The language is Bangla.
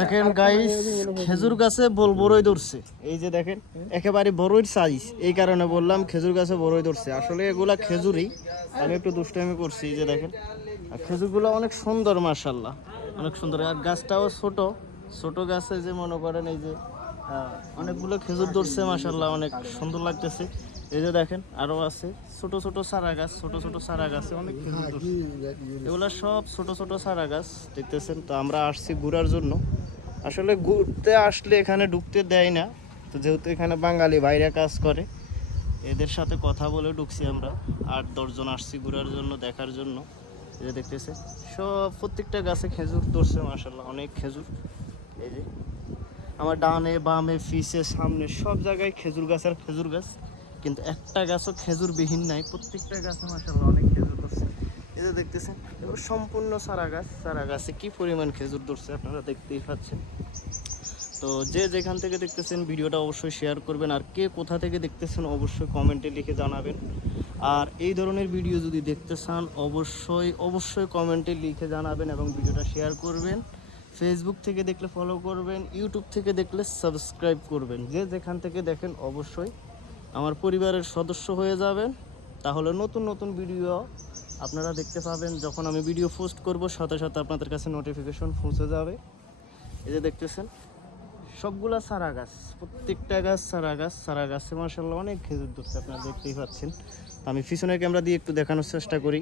দেখেন গাইস, খেজুর গাছে বড়ই ধরছে। এই যে দেখেন একেবারে বড়ই সাইজ, এই কারণে বললাম খেজুর গাছে বড়ই ধরছে। আসলে এগুলা খেজুরই, আমি একটু দুষ্টামি করছি। এই যে দেখেন, আর খেজুরগুলো অনেক সুন্দর, মাশাআল্লাহ অনেক সুন্দর। আর গাছটাও ছোট ছোট গাছে যে মনে করেন এই যে অনেকগুলো খেজুর ধরছে, মাশাআল্লাহ অনেক সুন্দর লাগতেছে। এই যে দেখেন আরো আছে ছোট ছোট চারা গাছ, ছোট ছোট চারা গাছে অনেক খেজুর ধরছে। এগুলা সব ছোট ছোট চারা গাছ দেখতেছেন। তো আমরা আসছি ঘোরার জন্য। আসলে ঘুরতে আসলে এখানে ঢুকতে দেয় না, তো যেহেতু এখানে বাঙালি ভাইরা কাজ করে, এদের সাথে কথা বলে ঢুকছি আমরা। 8-10 জন আসছি ঘোরার জন্য, দেখার জন্য। এই যে দেখতেছে সব প্রত্যেকটা গাছে খেজুর ধরছে, মাশাআল্লাহ অনেক খেজুর। এই যে আমার ডানে বামে পিছে সামনে সব জায়গায় খেজুর গাছ আর খেজুর গাছ, কিন্তু একটা গাছও খেজুর বিহীন নাই। প্রত্যেকটা গাছে মাশাআল্লাহ অনেক খেজুর ধরছে। এই যে দেখতেছেন এবার সম্পূর্ণ চারা গাছ, চারা গাছে কি পরিমাণ খেজুর ধরছে আপনারা দেখতেই পাচ্ছেন। তো যে যেখান থেকে দেখতেছেন ভিডিওটা অবশ্যই শেয়ার করবেন, আর কে কোথা থেকে দেখতেছেন অবশ্যই কমেন্টে লিখে জানাবেন। আর এই ধরনের ভিডিও যদি দেখতে চান অবশ্যই অবশ্যই কমেন্টে লিখে জানাবেন এবং ভিডিওটা শেয়ার করবেন। ফেসবুক থেকে দেখলে ফলো করবেন, ইউটিউব থেকে দেখলে সাবস্ক্রাইব করবেন। যে যেখান থেকে দেখেন অবশ্যই আমার পরিবারের সদস্য হয়ে যাবেন, তাহলে নতুন নতুন ভিডিও আপনারা দেখতে পাবেন। যখন আমি ভিডিও পোস্ট করব সাথে সাথে আপনাদের কাছে নোটিফিকেশন পৌঁছে যাবে। এই যে দেখতেছেন সবগুলা চারা গাছ, প্রত্যেকটা গাছ চারা গাছ। চারা গাছে মাশাআল্লাহ অনেক খেজুর ধরছে, আপনারা দেখতেই পাচ্ছেন। আমি পিছনের ক্যামেরা দিয়ে একটু দেখানোর চেষ্টা করি।